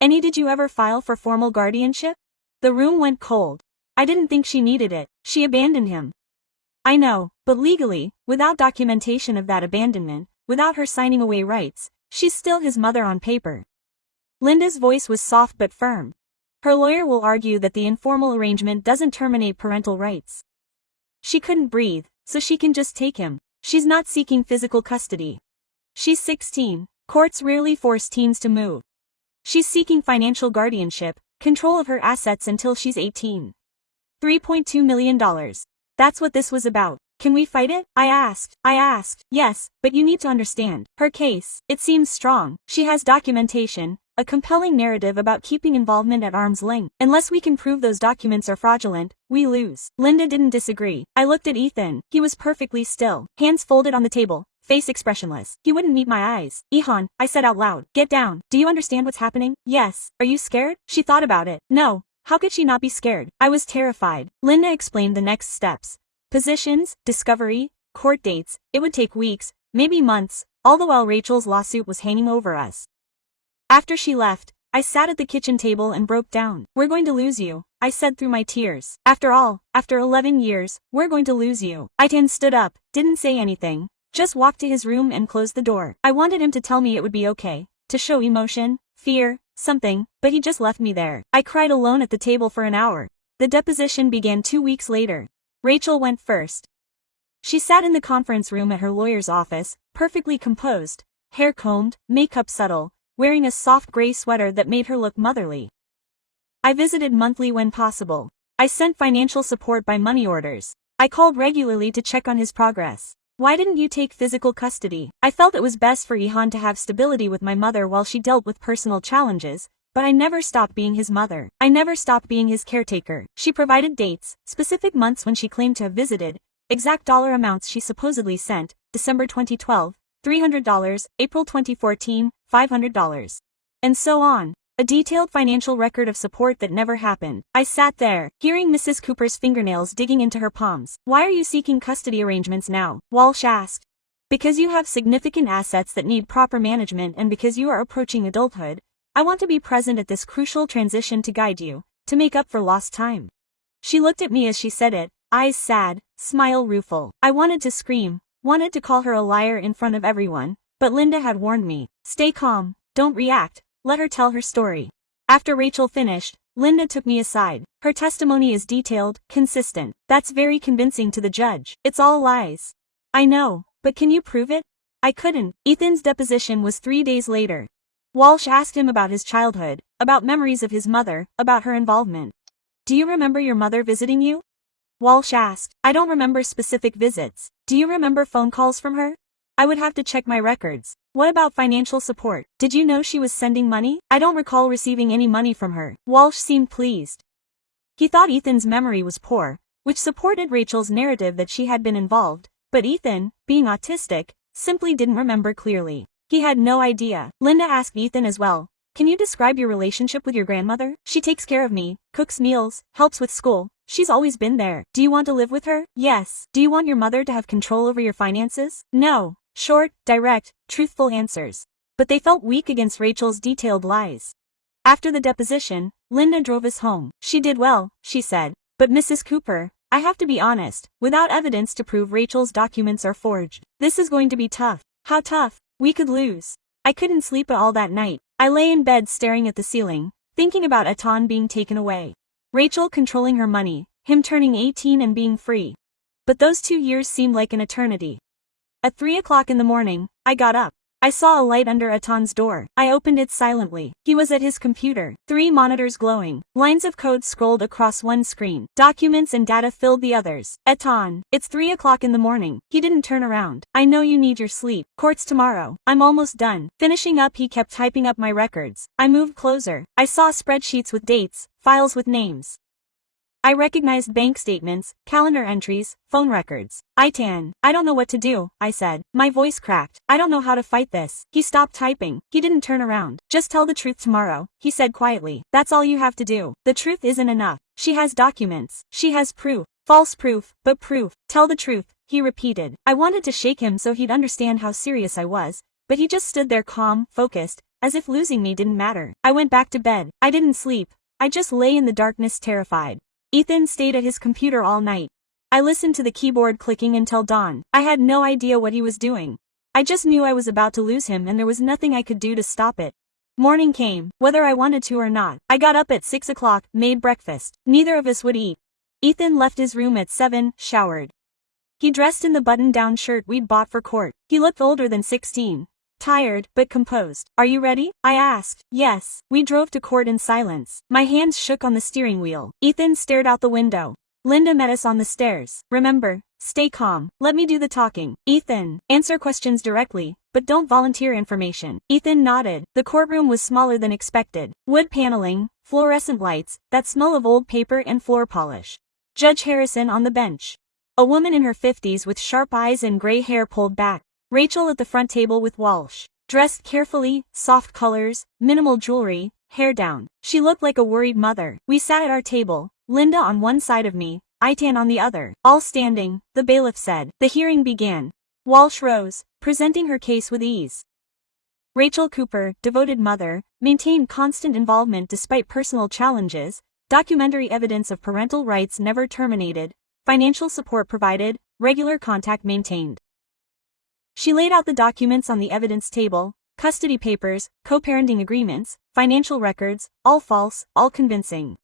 Any did you ever file for formal guardianship? The room went cold. I didn't think she needed it, she abandoned him. I know, but legally, without documentation of that abandonment, without her signing away rights, she's still his mother on paper. Linda's voice was soft but firm. Her lawyer will argue that the informal arrangement doesn't terminate parental rights. She couldn't breathe, so she can just take him. She's not seeking physical custody. She's 16, courts rarely force teens to move. She's seeking financial guardianship, control of her assets until she's 18. $3.2 million. That's what this was about. Can we fight it? I asked. Yes, but you need to understand. Her case, it seems strong. She has documentation, a compelling narrative about keeping involvement at arm's length. Unless we can prove those documents are fraudulent, we lose. Linda didn't disagree. I looked at Ethan. He was perfectly still, hands folded on the table, face expressionless. He wouldn't meet my eyes. Ihan, I said out loud. Get down. Do you understand what's happening? Yes. Are you scared? She thought about it. No. How could she not be scared? I was terrified. Linda explained the next steps. Positions, discovery, court dates. It would take weeks, maybe months, all the while Rachel's lawsuit was hanging over us. After she left, I sat at the kitchen table and broke down. We're going to lose you, I said through my tears. After all, after 11 years, we're going to lose you. Ethan stood up, didn't say anything, just walked to his room and closed the door. I wanted him to tell me it would be okay, to show emotion, fear, something, but he just left me there. I cried alone at the table for an hour. The deposition began 2 weeks later. Rachel went first. She sat in the conference room at her lawyer's office, perfectly composed, hair combed, makeup subtle, wearing a soft gray sweater that made her look motherly. I visited monthly when possible. I sent financial support by money orders. I called regularly to check on his progress. Why didn't you take physical custody? I felt it was best for Ihan to have stability with my mother while she dealt with personal challenges, but I never stopped being his mother. I never stopped being his caretaker. She provided dates, specific months when she claimed to have visited, exact dollar amounts she supposedly sent, December 2012, $300, April 2014, $500. And so on. A detailed financial record of support that never happened. I sat there, hearing Mrs. Cooper's fingernails digging into her palms. Why are you seeking custody arrangements now? Walsh asked. Because you have significant assets that need proper management and because you are approaching adulthood, I want to be present at this crucial transition to guide you, to make up for lost time. She looked at me as she said it, eyes sad, smile rueful. I wanted to scream, wanted to call her a liar in front of everyone, but Linda had warned me. Stay calm, don't react, let her tell her story. After Rachel finished, Linda took me aside. Her testimony is detailed, consistent. That's very convincing to the judge. It's all lies. I know, but can you prove it? I couldn't. Ethan's deposition was 3 days later. Walsh asked him about his childhood, about memories of his mother, about her involvement. Do you remember your mother visiting you? Walsh asked. I don't remember specific visits. Do you remember phone calls from her? I would have to check my records. What about financial support? Did you know she was sending money? I don't recall receiving any money from her. Walsh seemed pleased. He thought Ethan's memory was poor, which supported Rachel's narrative that she had been involved, but Ethan, being autistic, simply didn't remember clearly. He had no idea. Linda asked Ethan as well. Can you describe your relationship with your grandmother? She takes care of me, cooks meals, helps with school. She's always been there. Do you want to live with her? Yes. Do you want your mother to have control over your finances? No. Short, direct, truthful answers. But they felt weak against Rachel's detailed lies. After the deposition, Linda drove us home. She did well, she said. But Mrs. Cooper, I have to be honest, without evidence to prove Rachel's documents are forged. This is going to be tough. How tough? We could lose. I couldn't sleep all that night. I lay in bed staring at the ceiling, thinking about Ethan being taken away. Rachel controlling her money, him turning 18 and being free. But those 2 years seemed like an eternity. At 3 o'clock in the morning, I got up. I saw a light under Ethan's door. I opened it silently. He was at his computer, 3 monitors glowing. Lines of code scrolled across one screen. Documents and data filled the others. Ethan, it's 3 o'clock in the morning. He didn't turn around. I know you need your sleep. Court's tomorrow. I'm almost done. Finishing up, he kept typing up my records. I moved closer. I saw spreadsheets with dates, files with names. I recognized bank statements, calendar entries, phone records. Ethan, I don't know what to do, I said. My voice cracked. I don't know how to fight this. He stopped typing. He didn't turn around. Just tell the truth tomorrow, he said quietly. That's all you have to do. The truth isn't enough. She has documents. She has proof. False proof, but proof. Tell the truth, he repeated. I wanted to shake him so he'd understand how serious I was, but he just stood there calm, focused, as if losing me didn't matter. I went back to bed. I didn't sleep. I just lay in the darkness terrified. Ethan stayed at his computer all night. I listened to the keyboard clicking until dawn. I had no idea what he was doing. I just knew I was about to lose him and there was nothing I could do to stop it. Morning came, whether I wanted to or not. I got up at 6 o'clock, made breakfast. Neither of us would eat. Ethan left his room at 7, showered. He dressed in the button-down shirt we'd bought for court. He looked older than 16. Tired, but composed. "Are you ready?" I asked. "Yes." We drove to court in silence. My hands shook on the steering wheel. Ethan stared out the window. Linda met us on the stairs. "Remember, stay calm. Let me do the talking." "Ethan, answer questions directly, but don't volunteer information." Ethan nodded. The courtroom was smaller than expected. Wood paneling, fluorescent lights, that smell of old paper and floor polish. Judge Harrison on the bench. A woman in her 50s with sharp eyes and gray hair pulled back. Rachel at the front table with Walsh. Dressed carefully, soft colors, minimal jewelry, hair down. She looked like a worried mother. We sat at our table, Linda on one side of me, Itan on the other. All standing, the bailiff said. The hearing began. Walsh rose, presenting her case with ease. Rachel Cooper, devoted mother, maintained constant involvement despite personal challenges, documentary evidence of parental rights never terminated, financial support provided, regular contact maintained. She laid out the documents on the evidence table: custody papers, co-parenting agreements, financial records, all false, all convincing.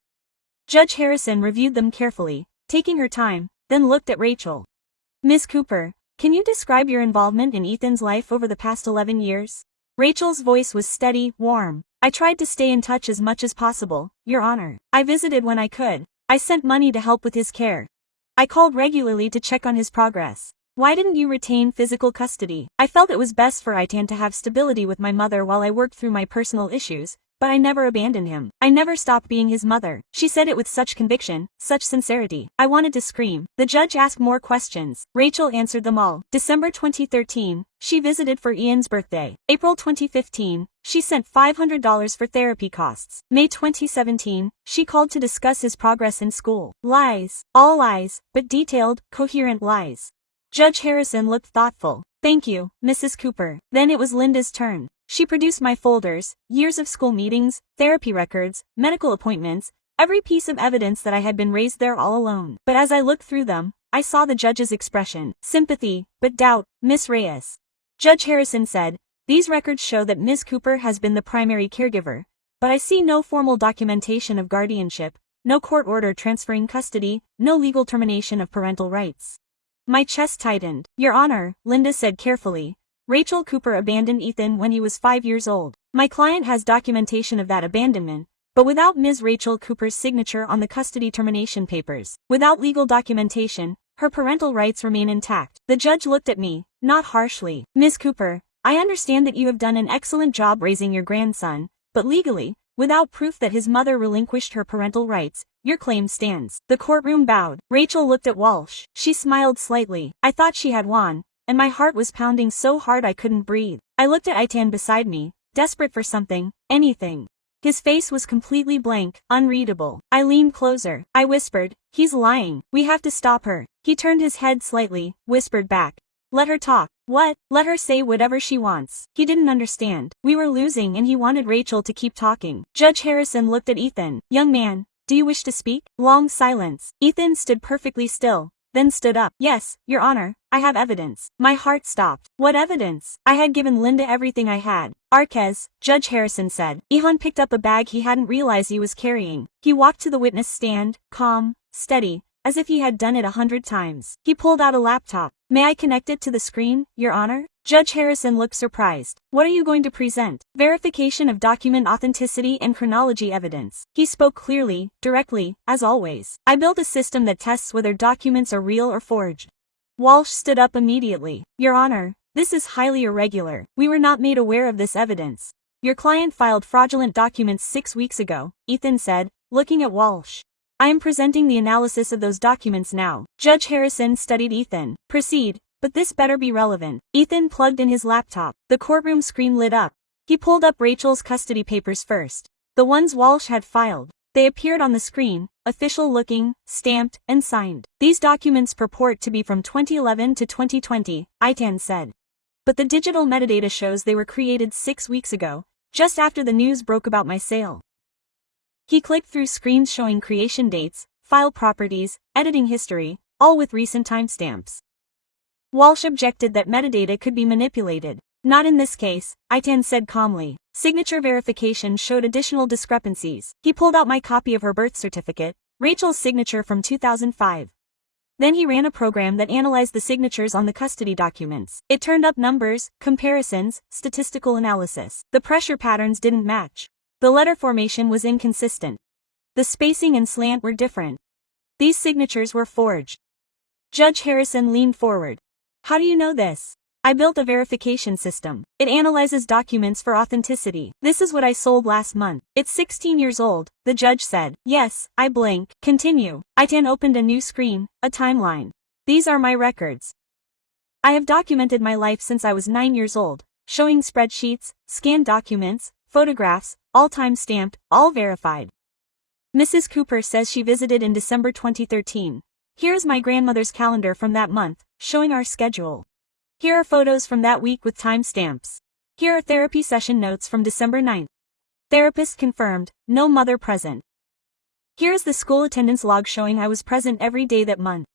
Judge Harrison reviewed them carefully, taking her time, then looked at Rachel. "Ms. Cooper, can you describe your involvement in Ethan's life over the past 11 years? Rachel's voice was steady, warm. "I tried to stay in touch as much as possible, Your Honor. I visited when I could. I sent money to help with his care. I called regularly to check on his progress. Why didn't you retain physical custody?" "I felt it was best for Itan to have stability with my mother while I worked through my personal issues, but I never abandoned him. I never stopped being his mother." She said it with such conviction, such sincerity. I wanted to scream. The judge asked more questions. Rachel answered them all. December 2013, she visited for Ian's birthday. April 2015, she sent $500 for therapy costs. May 2017, she called to discuss his progress in school. Lies. All lies, but detailed, coherent lies. Judge Harrison looked thoughtful. "Thank you, Mrs. Cooper." Then it was Linda's turn. She produced my folders, years of school meetings, therapy records, medical appointments, every piece of evidence that I had been raised there all alone. But as I looked through them, I saw the judge's expression. Sympathy, but doubt. "Miss Reyes." Judge Harrison said, "These records show that Ms. Cooper has been the primary caregiver, but I see no formal documentation of guardianship, no court order transferring custody, no legal termination of parental rights." My chest tightened. "Your Honor," Linda said carefully, "Rachel Cooper abandoned Ethan when he was 5 years old. My client has documentation of that abandonment, but without Ms. Rachel Cooper's signature on the custody termination papers. Without legal documentation, her parental rights remain intact." The judge looked at me, not harshly. "Ms. Cooper, I understand that you have done an excellent job raising your grandson, but legally, without proof that his mother relinquished her parental rights, your claim stands." The courtroom bowed. Rachel looked at Walsh. She smiled slightly. I thought she had won, and my heart was pounding so hard I couldn't breathe. I looked at Itan beside me, desperate for something, anything. His face was completely blank, unreadable. I leaned closer. I whispered, "He's lying. We have to stop her." He turned his head slightly, whispered back, "Let her talk." "What?" "Let her say whatever she wants." He didn't understand. We were losing and he wanted Rachel to keep talking. Judge Harrison looked at Ethan. "Young man, do you wish to speak?" Long silence. Ethan stood perfectly still, then stood up. "Yes, Your Honor, I have evidence." My heart stopped. What evidence? I had given Linda everything I had. "Arquez," Judge Harrison said. Ihan picked up a bag he hadn't realized he was carrying. He walked to the witness stand, calm, steady, as if he had done it 100 times. He pulled out a laptop. "May I connect it to the screen, Your Honor?" Judge Harrison looked surprised. "What are you going to present?" "Verification of document authenticity and chronology evidence." He spoke clearly, directly, as always. "I built a system that tests whether documents are real or forged." Walsh stood up immediately. "Your Honor, this is highly irregular. We were not made aware of this evidence. Your client filed fraudulent documents 6 weeks ago," Ethan said, looking at Walsh. "I am presenting the analysis of those documents now." Judge Harrison studied Ethan. "Proceed, but this better be relevant." Ethan plugged in his laptop. The courtroom screen lit up. He pulled up Rachel's custody papers first. The ones Walsh had filed. They appeared on the screen, official-looking, stamped, and signed. "These documents purport to be from 2011 to 2020, Itan said. But the digital metadata shows they were created 6 weeks ago, just after the news broke about my sale. He clicked through screens showing creation dates, file properties, editing history, all with recent timestamps. Walsh objected that metadata could be manipulated. Not in this case, Aitan said calmly. Signature verification showed additional discrepancies. He pulled out my copy of her birth certificate, Rachel's signature from 2005. Then he ran a program that analyzed the signatures on the custody documents. It turned up numbers, comparisons, statistical analysis. The pressure patterns didn't match. The letter formation was inconsistent. The spacing and slant were different. These signatures were forged. Judge Harrison leaned forward. How do you know this? I built a verification system. It analyzes documents for authenticity. This is what I sold last month. It's 16 years old, the judge said. Yes, I blink. Continue. Aitan opened a new screen, a timeline. These are my records. I have documented my life since I was 9 years old, showing spreadsheets, scanned documents, photographs, all time-stamped, all verified. Mrs. Cooper says she visited in December 2013. Here's my grandmother's calendar from that month, showing our schedule. Here are photos from that week with timestamps. Here are therapy session notes from December 9th. Therapist confirmed, no mother present. Here's the school attendance log showing I was present every day that month.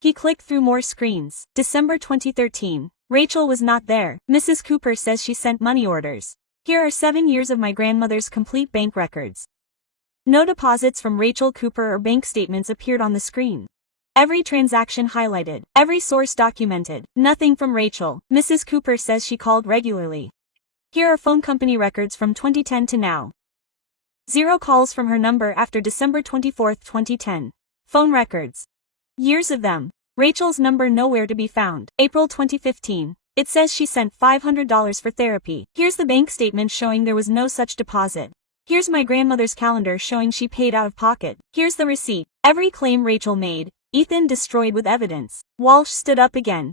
He clicked through more screens. December 2013. Rachel was not there. Mrs. Cooper says she sent money orders. Here are 7 years of my grandmother's complete bank records. No deposits from Rachel Cooper or bank statements appeared on the screen. Every transaction highlighted, every source documented, nothing from Rachel. Mrs. Cooper says she called regularly. Here are phone company records from 2010 to now. 0 calls from her number after December 24, 2010. Phone records. Years of them. Rachel's number nowhere to be found. April 2015. It says she sent $500 for therapy. Here's the bank statement showing there was no such deposit. Here's my grandmother's calendar showing she paid out of pocket. Here's the receipt. Every claim Rachel made, Ethan destroyed with evidence. Walsh stood up again.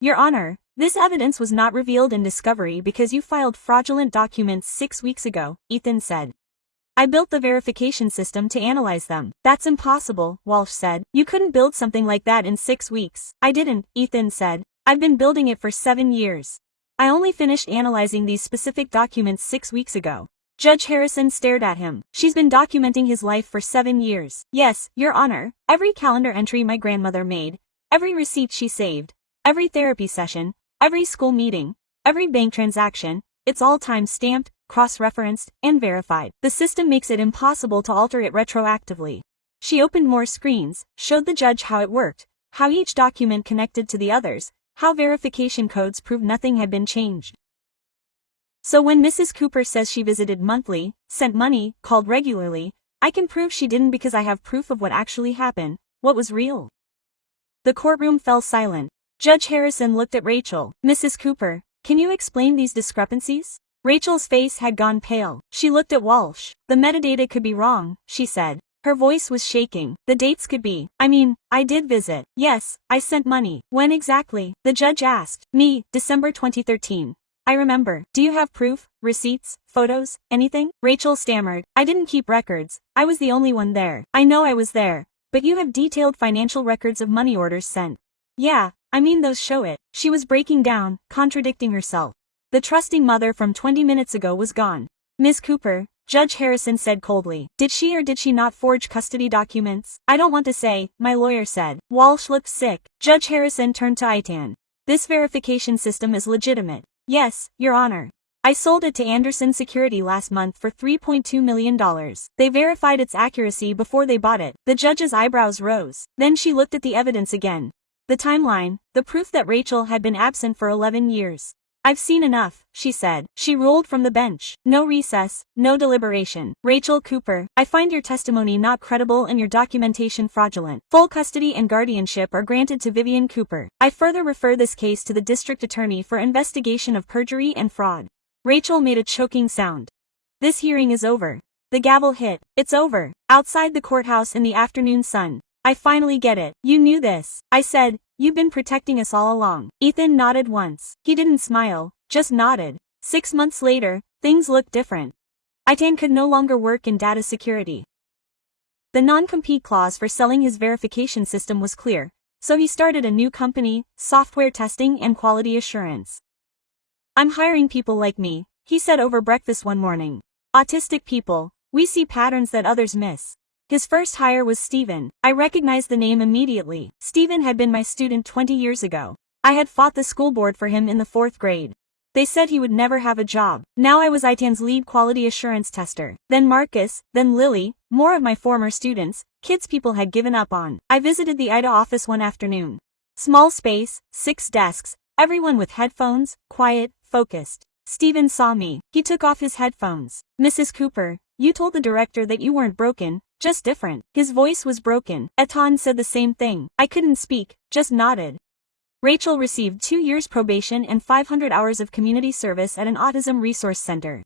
Your Honor, this evidence was not revealed in discovery because you filed fraudulent documents 6 weeks ago, Ethan said. I built the verification system to analyze them. That's impossible, Walsh said. You couldn't build something like that in 6 weeks. I didn't, Ethan said. I've been building it for 7 years. I only finished analyzing these specific documents 6 weeks ago. Judge Harrison stared at him. She's been documenting his life for 7 years. Yes, Your Honor, every calendar entry my grandmother made, every receipt she saved, every therapy session, every school meeting, every bank transaction, it's all time-stamped, cross-referenced, and verified. The system makes it impossible to alter it retroactively. She opened more screens, showed the judge how it worked, how each document connected to the others, how verification codes proved nothing had been changed. So when Mrs. Cooper says she visited monthly, sent money, called regularly, I can prove she didn't because I have proof of what actually happened, what was real. The courtroom fell silent. Judge Harrison looked at Rachel. Mrs. Cooper, can you explain these discrepancies? Rachel's face had gone pale. She looked at Walsh. The metadata could be wrong, she said. Her voice was shaking. The dates could be. I did visit. Yes, I sent money. When exactly? The judge asked. Me, December 2013. I remember. Do you have proof, receipts, photos, anything? Rachel stammered. I didn't keep records. I was the only one there. I know I was there. But you have detailed financial records of money orders sent. Yeah, those show it. She was breaking down, contradicting herself. The trusting mother from 20 minutes ago was gone. Ms. Cooper, Judge Harrison said coldly. Did she or did she not forge custody documents? I don't want to say, my lawyer said. Walsh looked sick. Judge Harrison turned to Aitan. This verification system is legitimate. Yes, Your Honor. I sold it to Anderson Security last month for $3.2 million. They verified its accuracy before they bought it. The judge's eyebrows rose. Then she looked at the evidence again. The timeline, the proof that Rachel had been absent for 11 years. I've seen enough, she said. She rolled from the bench. No recess, no deliberation. Rachel Cooper, I find your testimony not credible and your documentation fraudulent. Full custody and guardianship are granted to Vivian Cooper. I further refer this case to the district attorney for investigation of perjury and fraud. Rachel made a choking sound. This hearing is over. The gavel hit. It's over. Outside the courthouse in the afternoon sun. I finally get it. You knew this. I said, you've been protecting us all along. Ethan nodded once. He didn't smile, just nodded. 6 months later, things looked different. Aitan could no longer work in data security. The non-compete clause for selling his verification system was clear, so he started a new company, software testing and quality assurance. I'm hiring people like me, he said over breakfast one morning. Autistic people, we see patterns that others miss. His first hire was Stephen. I recognized the name immediately. Stephen had been my student 20 years ago. I had fought the school board for him in the 4th grade. They said he would never have a job. Now I was ITAN's lead quality assurance tester. Then Marcus, then Lily, more of my former students, kids people had given up on. I visited the ITA office one afternoon. Small space, 6 desks, everyone with headphones, quiet, focused. Stephen saw me. He took off his headphones. Mrs. Cooper, you told the director that you weren't broken, just different. His voice was broken. Etan said the same thing. I couldn't speak, just nodded. Rachel received 2 years probation and 500 hours of community service at an autism resource center.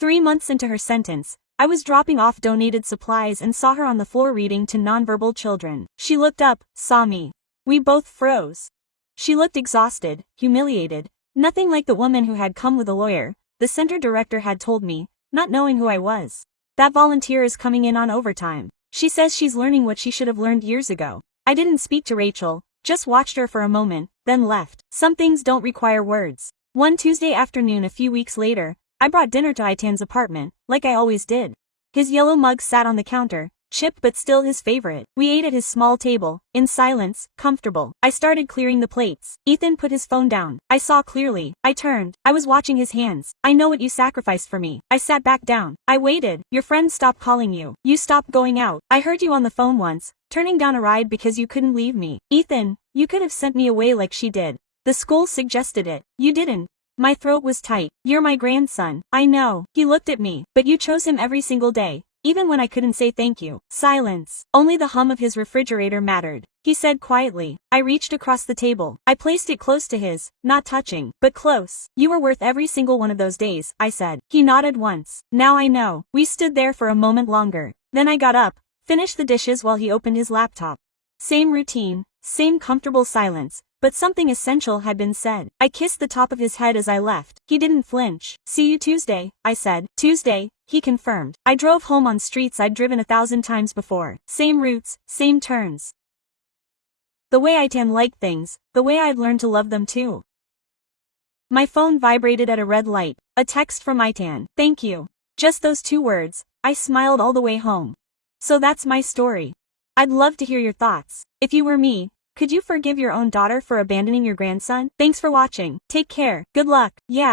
3 months into her sentence, I was dropping off donated supplies and saw her on the floor reading to nonverbal children. She looked up, saw me. We both froze. She looked exhausted, humiliated, nothing like the woman who had come with a lawyer, the center director had told me, not knowing who I was. That volunteer is coming in on overtime. She says she's learning what she should have learned years ago. I didn't speak to Rachel, just watched her for a moment, then left. Some things don't require words. One Tuesday afternoon a few weeks later, I brought dinner to Itan's apartment, like I always did. His yellow mug sat on the counter, chipped but still his favorite. We ate at his small table, in silence, comfortable. I started clearing the plates. Ethan put his phone down. I saw clearly. I turned. I was watching his hands. I know what you sacrificed for me. I sat back down. I waited. Your friends stopped calling you. You stopped going out. I heard you on the phone once, turning down a ride because you couldn't leave me. Ethan, you could have sent me away like she did. The school suggested it. You didn't. My throat was tight. You're my grandson. I know. He looked at me. But you chose him every single day. Even when I couldn't say thank you. Silence. Only the hum of his refrigerator mattered. He said quietly. I reached across the table. I placed it close to his, not touching, but close. You were worth every single one of those days, I said. He nodded once. Now I know. We stood there for a moment longer. Then I got up, finished the dishes while he opened his laptop. Same routine, same comfortable silence, but something essential had been said. I kissed the top of his head as I left. He didn't flinch. See you Tuesday, I said. Tuesday, he confirmed. I drove home on streets I'd driven 1,000 times before. Same routes, same turns. The way Itan liked things, the way I'd learned to love them too. My phone vibrated at a red light. A text from Itan. Thank you. Just those 2 words. I smiled all the way home. So that's my story. I'd love to hear your thoughts. If you were me, could you forgive your own daughter for abandoning your grandson? Thanks for watching. Take care. Good luck. Yeah.